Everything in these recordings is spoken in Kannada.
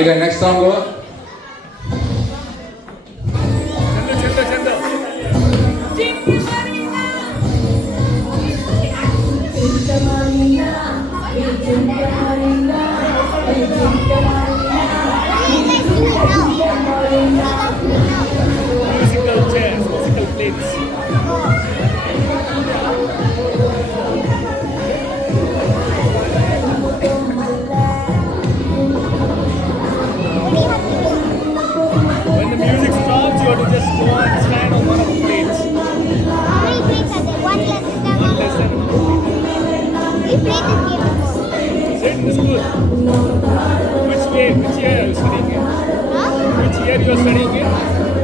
ಈಗ next song You're studying it?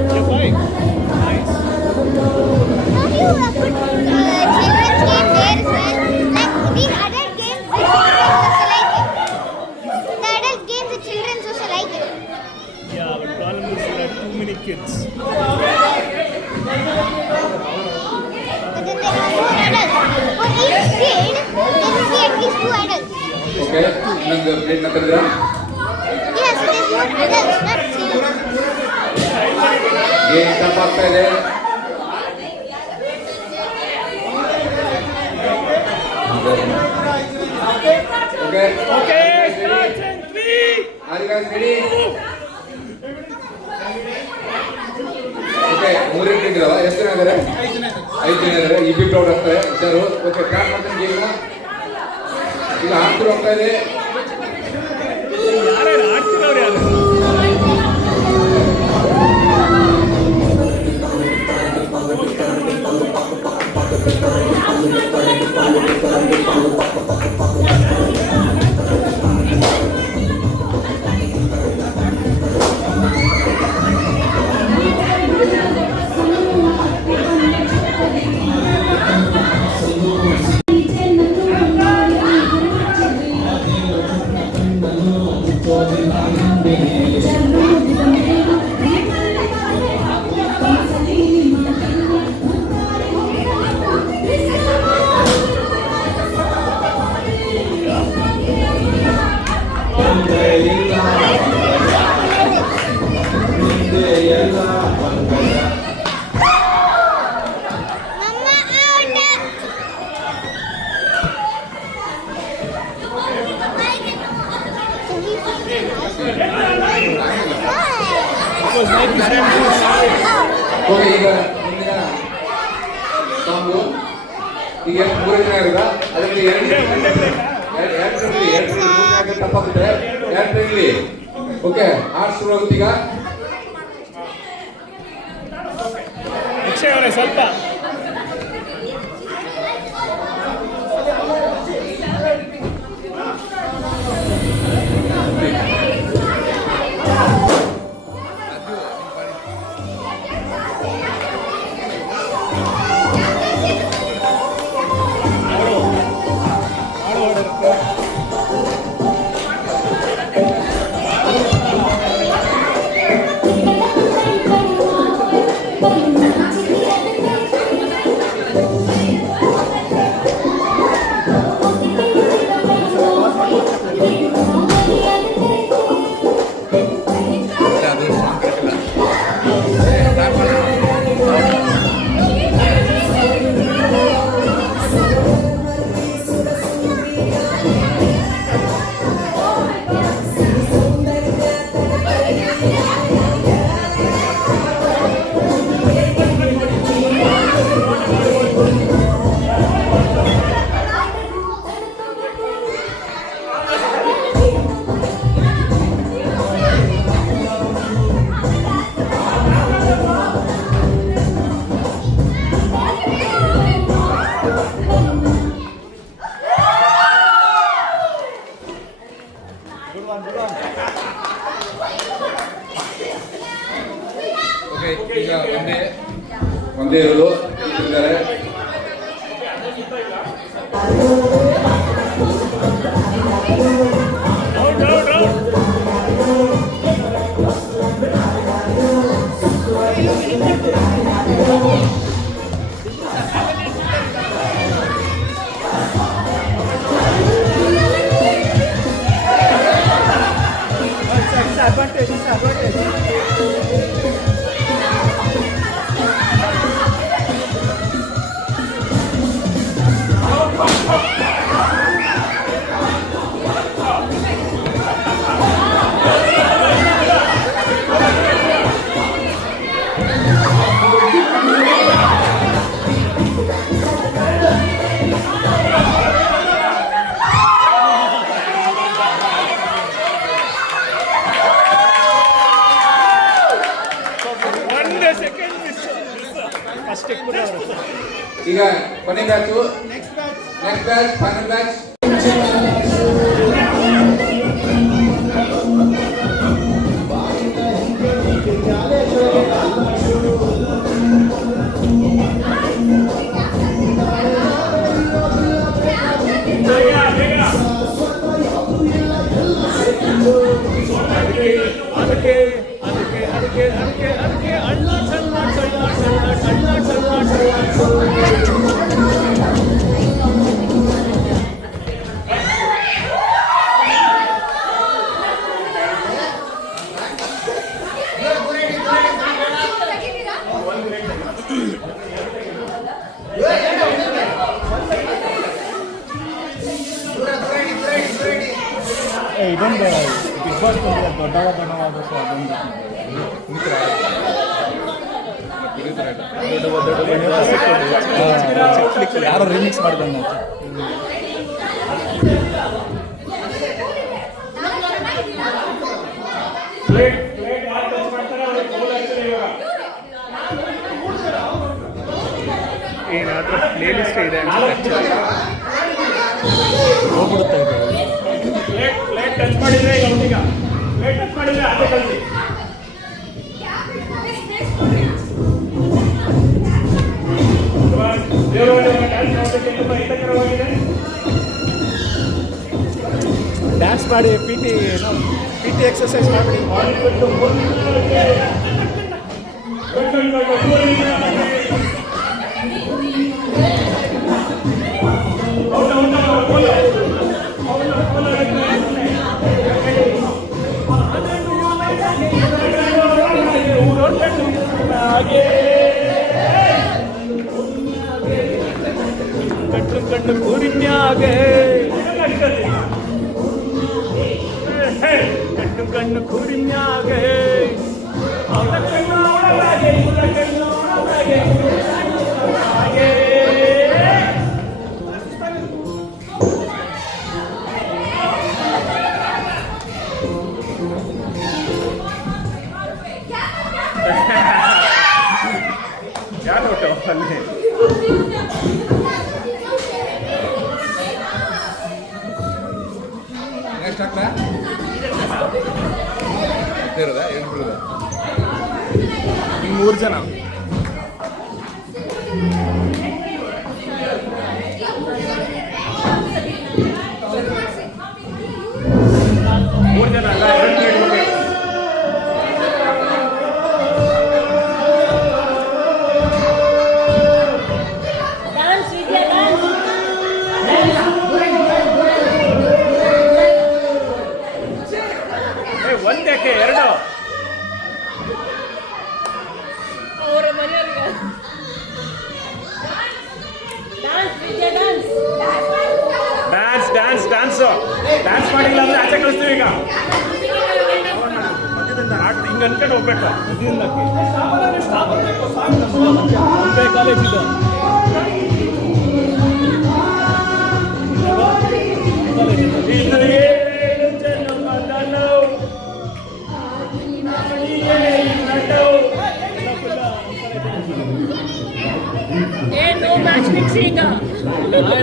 You're fine. Nice. Don't you put children's game there as well? Like these adult games, the children also like it. The adult games, the children also like it. Yeah, but problem is there are too many kids. But then there are more adults. For each kid, there will be at least 2 adults. Okay ನಂದು ಪ್ಲೇಟ್ ನಕ್ಕಂದ್ರ Yes, there's more adults, not children. ಏನು ತಪ್ಪಾಗ್ತಾ ಇದೆ okay Okay, start in 3. Are you guys ready okay 3 ಗಂಟೆ ಇದ್ದಾವ ಎಷ್ಟು ಜನ ಇದ್ದಾರೆ 5 ಜನ ಇದ್ದಾರೆ ಈ ಬಿಟ್ ಔಟ್ ಆಗ್ತಾರೆ ಸರ್ ಓಕೆ ಸ್ಟಾರ್ಟ್ ಮಾಡ್ತೀನಿ ಗೇಮ್ನ ಈಗ ಆಡ್ತಿರೋ ಹೋಗ್ತಾ ಇದೆ ಯಾರು ಆಡ್ತಿರೋರು ಯಾರು ಓಕೆ ಈಗ ಮುಂದಿನ ಸಾಂಗು ಈಗ ಎಷ್ಟು 3 ಜನ ಇರೋದ ಅದರಲ್ಲಿ ಎರಡು ತಪ್ಪಾಗುತ್ತೆ ಎರಡರಲ್ಲಿ ಓಕೆ ಆರ್ಟ್ಸ್ ಶುರು ಆಗುತ್ತೆ ಈಗ ಅಕ್ಷಯ್ ಅವರೇ ಸ್ವಲ್ಪ ಇಲ್ಲೇ ಇರೋದು ಇದ್ದಾರೆ. ಈಗ ಕೊನೆ batch, next batch, final batch. ಇದೊಂದು ಬಿಗ್ ಬಾಸ್ ದೊಡ್ಡವಾದನವಾದಷ್ಟು ಅದೊಂದು ಯಾರೋ ರಿಮಿಕ್ಸ್ ಮಾಡಿದಂಗೆ ಏನಾದರೂ ಪ್ಲೇ ಲಿಸ್ಟ್ ಇದೆ ಹೋಗ್ಬಿಡುತ್ತೆ ಇದು. ಪ್ಲೇಟ್ ಟಚ್ ಮಾಡಿದ್ರೆ ಈಗ ಪ್ಲೇಟ್ ಟಚ್ ಮಾಡಿದ್ರೆ ಅದೇ ಕಲ್ಸಿ. ಡ್ಯಾನ್ಸ್ ಮಾಡಿ ಪಿ ಟಿ ಎಕ್ಸರ್ಸೈಸ್ ಮಾಡಿ. ಕಣ್ಣು ಕೂರಿನ್ಯಾಗೆ ಕಣ್ಣು ಕೂರಿನ್ಯಾಗೆ ಅವಳ ಕಣ್ಣು ಅವಳಾಗೆ ಇವಳ ಕಣ್ಣು ಅವಳಾಗೆ ಹಾಗೆ ಯಾರು ಅಲ್ಲಿ ನೆಕ್ಸ್ಟ್ ಹಾಕ್ಲಾ ಇರೋದಾ ಏನು ಬಿಡೋದಾ? ಈಗ 3 ಜನ ಒಂದಕ್ಕೆ ಎರಡು ಡ್ಯಾನ್ಸ್ ಡ್ಯಾನ್ಸ್ ಮಾಡಿಲ್ಲ ಅಂದ್ರೆ ಆಚೆ ಕಳಿಸ್ತೀವಿ. ಈಗ ಮಧ್ಯದಿಂದ ಹಿಂಗೆ ಅನ್ಕೊಂಡು ಹೋಗ್ಬೇಕು. ಒಂದೇ ಕಾಲೇಜ್ ಇದೆ.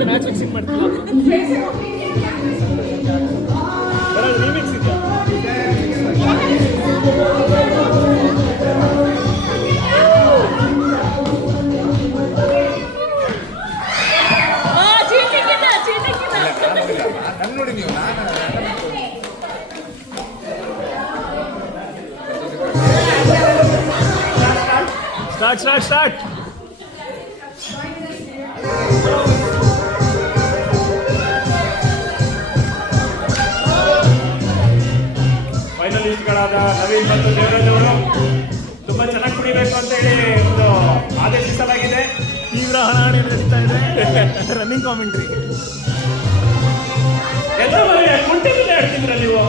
ಮ್ಯಾಚ್ ಫಿಕ್ಸಿಂಗ್ ಮಾಡ್ತೀವಿ. ರಿಮಿಕ್ಸ್ ಇದೆಯಾ? ನನ್ನ ನೋಡಿ ನೀವು ನಾನು Start. ಫೈನಲಿಸ್ಟ್ಗಳಾದ ನವೀನ್ ಮತ್ತು ದೇವರಾಜ್ ಅವರು ತುಂಬಾ ಚೆನ್ನಾಗಿ ಕುಡಿಬೇಕು ಅಂತ ಹೇಳಿ ಒಂದು ಆದೇಶಿಸಲಾಗಿದೆ. ತೀವ್ರ ಹಣಾಹಣಿ ನಡೀತಾ ಇದೆ. Running commentary. ಎಲ್ಲ ಕುಂಟಿನಿಂದ ಹೇಳ್ತಿದ್ರ ನೀವು?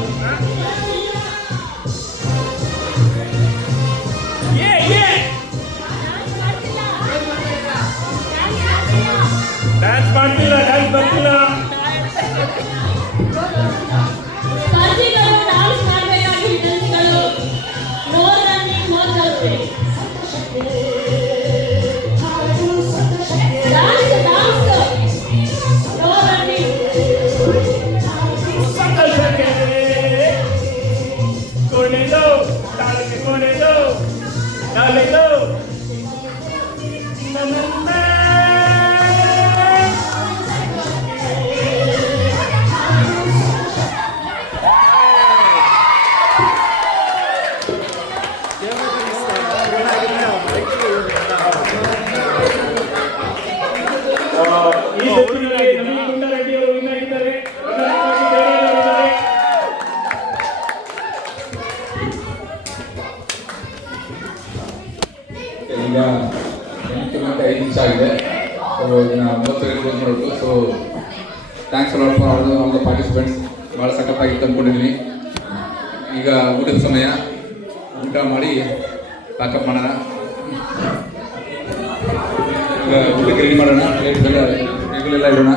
ಡ್ಯಾನ್ಸ್ ಮಾಡ್ತಿಲ್ಲ, ಡ್ಯಾನ್ಸ್ ಬರ್ತಿಲ್ಲ. ಸ್ಪರ್ಧಿಗಳು ಡಾನ್ಸ್ ಮಾಡಬೇಕಾಗಿ ವಿನಂತಿಗಳು. No running, no jumping. Dance no running. ಸಂತೋಷಕ್ಕೆ ಕುಣಿದು, ತಾಳಕ್ಕೆ ಕುಣಿದು, ನಲಿದು ಈ ಸೆಟ್ಟಿನಲ್ಲಿ ನವೀನ್ ಗುಂಡಾರೆಡ್ಡಿ ಅವರು ವಿನ್ ಆಗಿದ್ದಾರೆ. ಈಗ 8 ಗಂಟೆ 5 ನಿಮಿಷ ಆಗಿದೆ. ಸೊ ಇದನ್ನ 30 ಕ್ಲೋಸ್ ಮಾಡಬೇಕು. So thanks a lot for all the participants. ಭಾಳ ಸಖತ್ತಾಗಿತ್ತು ಅಂದ್ಕೊಂಡಿದ್ದೀನಿ. ಈಗ ಊಟದ ಸಮಯ. ಊಟ ಮಾಡಿ ಪ್ಯಾಕಪ್ ಮಾಡೋಣ. ಈಗ ಊಟಕ್ಕೆ ರೆಡಿ ಮಾಡೋಣ. ಪ್ಲೇಟ್ಗಳೆಲ್ಲ ಇಡೋಣ.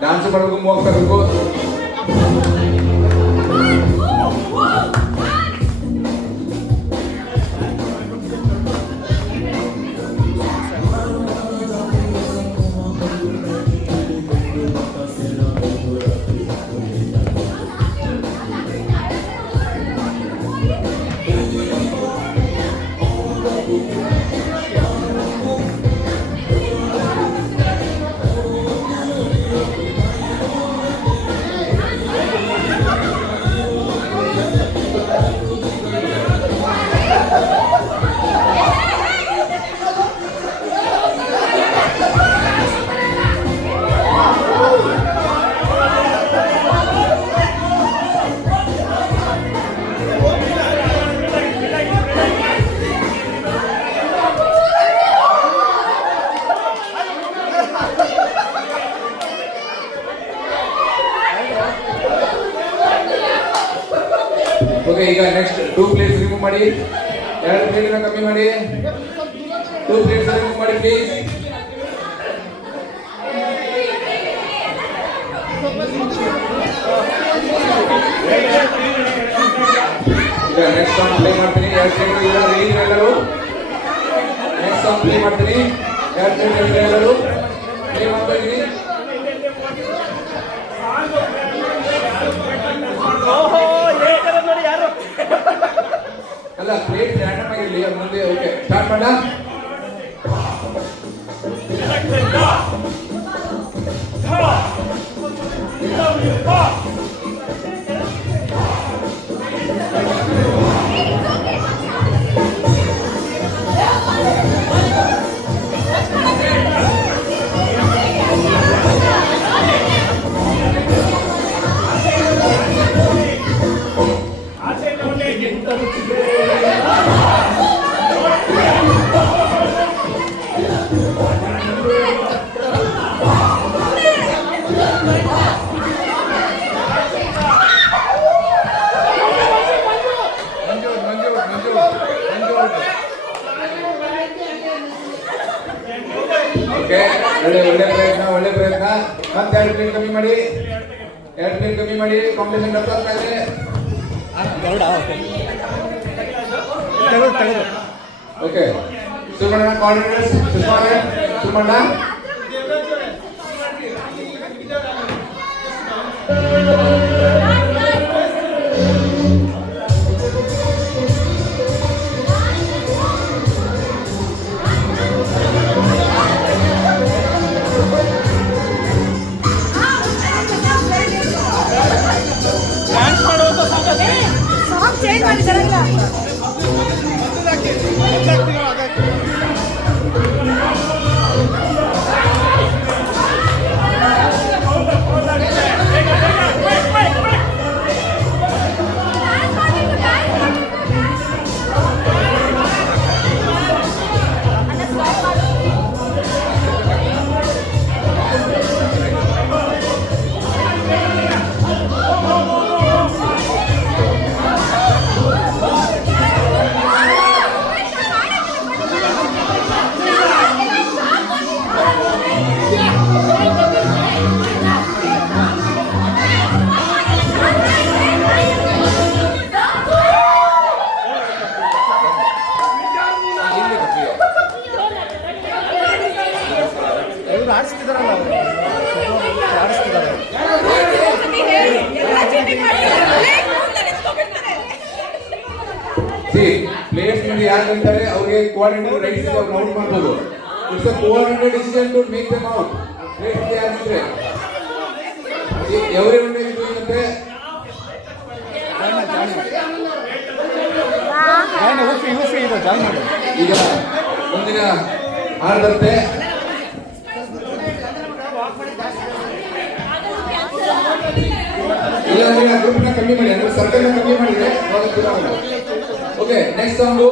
ಡ್ಯಾನ್ಸ್ ಮಾಡಬೇಕು, ಮೂವ್ ಆಗ್ಬೇಕು. ಓಕೆ, ಈಗ ನೆಕ್ಸ್ಟ್ 2 ಪ್ಲೇಟ್ಸ್ ರಿಮೂವ್ ಮಾಡಿ. 2 ಪ್ಲೇಟ್ನ ಕಮ್ಮಿ ಮಾಡಿ. 2 ಪ್ಲೇಟ್ಸ್ ರಿಮೂವ್ ಮಾಡಿ ಪ್ಲೀಸ್. ಈಗ ನೆಕ್ಸ್ಟ್ ಸಾಂಗ್ ಪ್ಲೇ ಮಾಡ್ತೀನಿ. 2 ಪ್ಲೇಟ್ ಇಲ್ಲ ರೆಡಿ ಎಲ್ಲರೂ. ನೆಕ್ಸ್ಟ್ ಸಾಂಗ್ ಪ್ಲೇ ಮಾಡ್ತೀನಿ. 2 ಪ್ಲೇಟ್ ಎಲ್ಲರೂ ಪ್ಲೇ ಮಾಡ್ತಾ ಇದ್ದೀನಿ. ಅಲ್ಲ, ಪ್ಲೇಟ್ ರ್ಯಾಂಡಮ್ ಆಗಿರಲಿ ಮುಂದೆ. ಓಕೆ, ಸ್ಟಾರ್ಟ್ ಮಾಡ. ಓಕೆ, ಒಳ್ಳೆ ಪ್ರಯತ್ನ. ಮತ್ತೆ 2 ಪ್ಲೇಟ್ ಕಮ್ಮಿ ಮಾಡಿ. 2 ಪ್ಲೇಟ್ ಕಮ್ಮಿ ಮಾಡಿ. ಕಾಂಪಿಟೇಷನ್ ಡಬಲ್ ಆಗ್ತಾ ಇದೆ. ತೆಗೆದು okay Sumanna coordinators Sumanna dance ಮಾಡುವಂತ ಸಾಂಗ್ ಚೇಂಜ್ ಮಾಡಿದಾರಲ್ಲ ಇವ್ರು ಆಡಿಸ್ತಿದಾರಲ್ಲ ಆಡಿಸ್ತಿದ್ದಾರೆ ಪ್ಲೇಯರ್ಸ್ ಮುಂದೆ ಯಾರು ಅಂತಾರೆ ಅವ್ರಿಗೆ ಕೋಆರ್ಡಿನೇಟರ್ ರೈಟ್ಸ್ ಅವ್ರು ಔಟ್ ಮಾಡ್ಬೋದು. It's a coordinated decision to make them out. Players ಯಾರಿದ್ರೆ ಎವ್ರಿ ಒನ್ ಇಸ್ ಡೂಯಿಂಗ್ ಅಂತೆ ಯೂಫಿ ಇದೆ ಜಾಯ್ನ್ ಮಾಡಿ. ಈಗ ಮುಂದಿನ ಆಡದಂತೆ ಇಲ್ಲ ಗ್ರೂಪ್ ನ ಕಮ್ಮಿ ಮಾಡಿ ಅಂದ್ರೆ ಸರ್ಕಲ್ ನ ಕಮ್ಮಿ ಮಾಡಿದ್ರೆ ಓಕೆ ನೆಕ್ಸ್ಟ್ ಸಾಂಗು